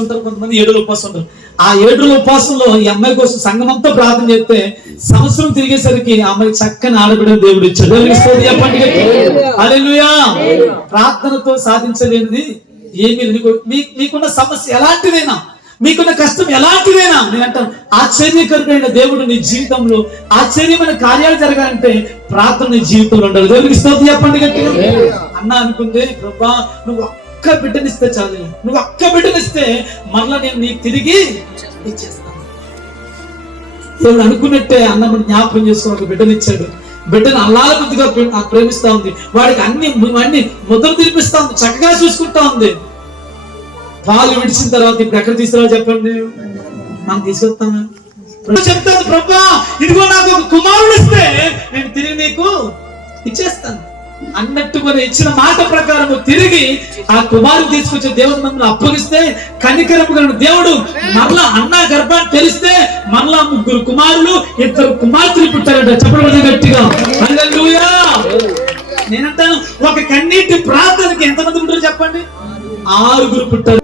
ఉంటారు, కొంతమంది 7 రోజులు ఉపవాసం ఉంటారు. ఆ 7 రోజుల ఉపవాసంలో ఈ అమ్మాయి కోసం సంఘం అంతా ప్రార్థన చేస్తే సంవత్సరం తిరిగేసరికి ఆ అమ్మాయి చక్కని ఆడబిడ్డ దేవుడు ఇచ్చాడు. హల్లెలూయా. ప్రార్థనతో సాధించలేనిది ఏమీ లేదు. మీకున్న సమస్య ఎలాంటిదైనా, మీకున్న కష్టం ఎలాంటిదైనా, నేను అంటాను ఆశ్చర్యకరమైన దేవుడు నీ జీవితంలో ఆశ్చర్యమైన కార్యాలు జరగాలంటే ప్రార్థన నీ జీవితంలో ఉండాలి. దేవుడికి స్తోత్రం చెప్పండి గట్టిగా. అన్న అనుకుంటే ప్రభా నువ్వు ఒక్క బిడ్డనిస్తే చాలు, నువ్వు ఒక్క బిడ్డనిస్తే మరలా నేను నీకు తిరిగి ఇచ్చేస్తాను. దేవుడు అనుకున్నట్టే అన్నమ్మని జ్ఞాపకం చేసుకుని ఒక బిడ్డనిచ్చాడు. బిడ్డను అల్లాల బుద్ధిగా ప్రేమిస్తా ఉంది, వాడికి అన్ని ముద్రలు తినిపిస్తా ఉంది, చక్కగా చూసుకుంటా ఉంది. పాలు విడిచిన తర్వాత ఇప్పుడు ఎక్కడ తీసుకురావాలి చెప్పండి? మనం తీసుకొస్తాను. చెప్తాను ప్రభా ఇదిగో నాకు ఒక కుమారుడు ఇస్తే నేను తిరిగి నీకు ఇచ్చేస్తాను అన్నట్టుగా ఇచ్చిన మాట ప్రకారం తిరిగి ఆ కుమారుడు తీసుకొచ్చే దేవుడు మమ్మల్ని అప్పగిస్తే కనికరము దేవుడు మరలా అన్న గర్భాన్ని తెలిస్తే మరలా 3 కుమారులు 2 కుమార్తెలు పుట్టారట. చెప్పడం గట్టిగా హల్లెలూయా. నేనంటాను ఒక కన్నీటి ప్రార్థనకి ఎంతమంది ఉంటారు చెప్పండి? 6 పుట్టారు.